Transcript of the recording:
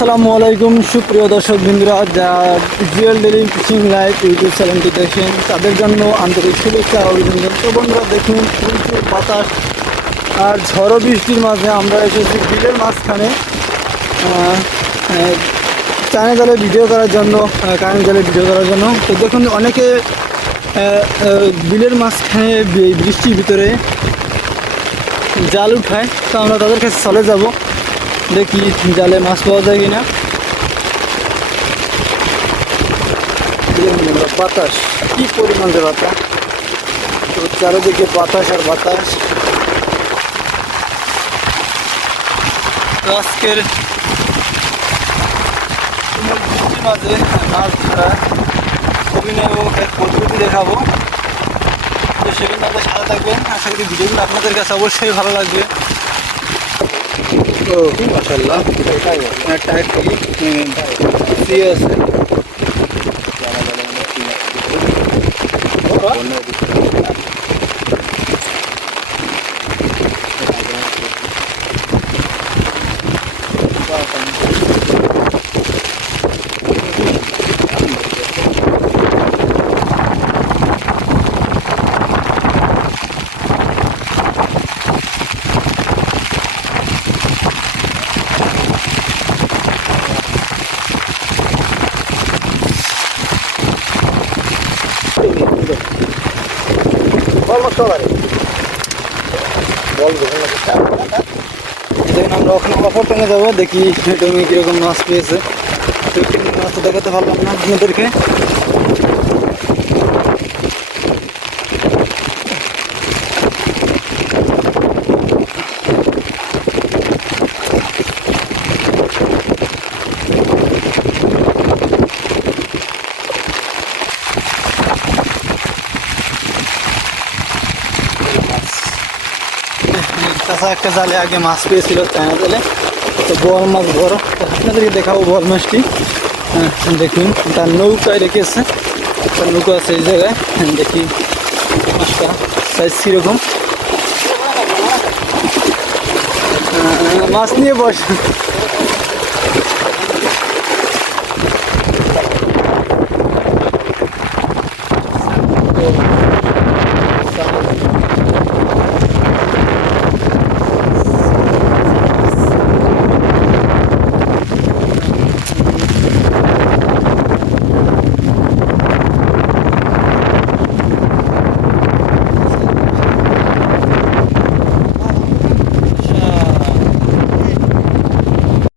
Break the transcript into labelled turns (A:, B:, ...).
A: আসসালামু আলাইকুম, সুপ্রিয় দর্শক বিন্দুরা, যা GL daily fishing live YouTube চ্যানেলটি দেখেন, তাদের জন্য আন্তরিক শুভেচ্ছা অভিনন্দন। তো বন্ধুরা, দেখুন, প্রচুর বাতাস আর ঝড়ো বৃষ্টির মাঝে আমরা এসেছি বিলের মাঝখানে। চায়না জালে ভিডিও করার জন্য কারেন্ট জালে ভিডিও করার জন্য। তো দেখুন, অনেকে বিলের মাঝখানে বৃষ্টির ভিতরে জাল উঠায়। তো আমরা তাদের কাছে চলে যাব। দেখি জালে মাছ পাওয়া যায় কিনা। বাতাস, কি পরিমাণ যে বাতাস। তো চারিদিকে বাতাস আর বাতাস। আজকের মাঝে মাছ ধরা অভিনয় দেখাবো। তো সেখানে আমাদের সাথে থাকবেন। আশা করি ভিডিওগুলো আপনাদের কাছে অবশ্যই ভালো লাগবে। ও মাশাল্লাহ একটা দিয়ে আছে দেখুন আমরা ওখানে অফার টেনে যাব, দেখি তুমি কীরকম মাছ পেয়েছে। মাছ তো দেখাতে পারলাম না আপনাদেরকে। কাঁচা একটা জালে আগে মাছ পেয়েছিল চায়না জালে তো বল মাছ বড় আপনাদেরকে দেখাবো বল মাছটি। হ্যাঁ, দেখুন তার নৌকায় রেখেছে। তার নৌকা আছে এই জায়গায়। হ্যাঁ, দেখি মাছটা সাইজ কীরকম। মাছ নিয়ে বস।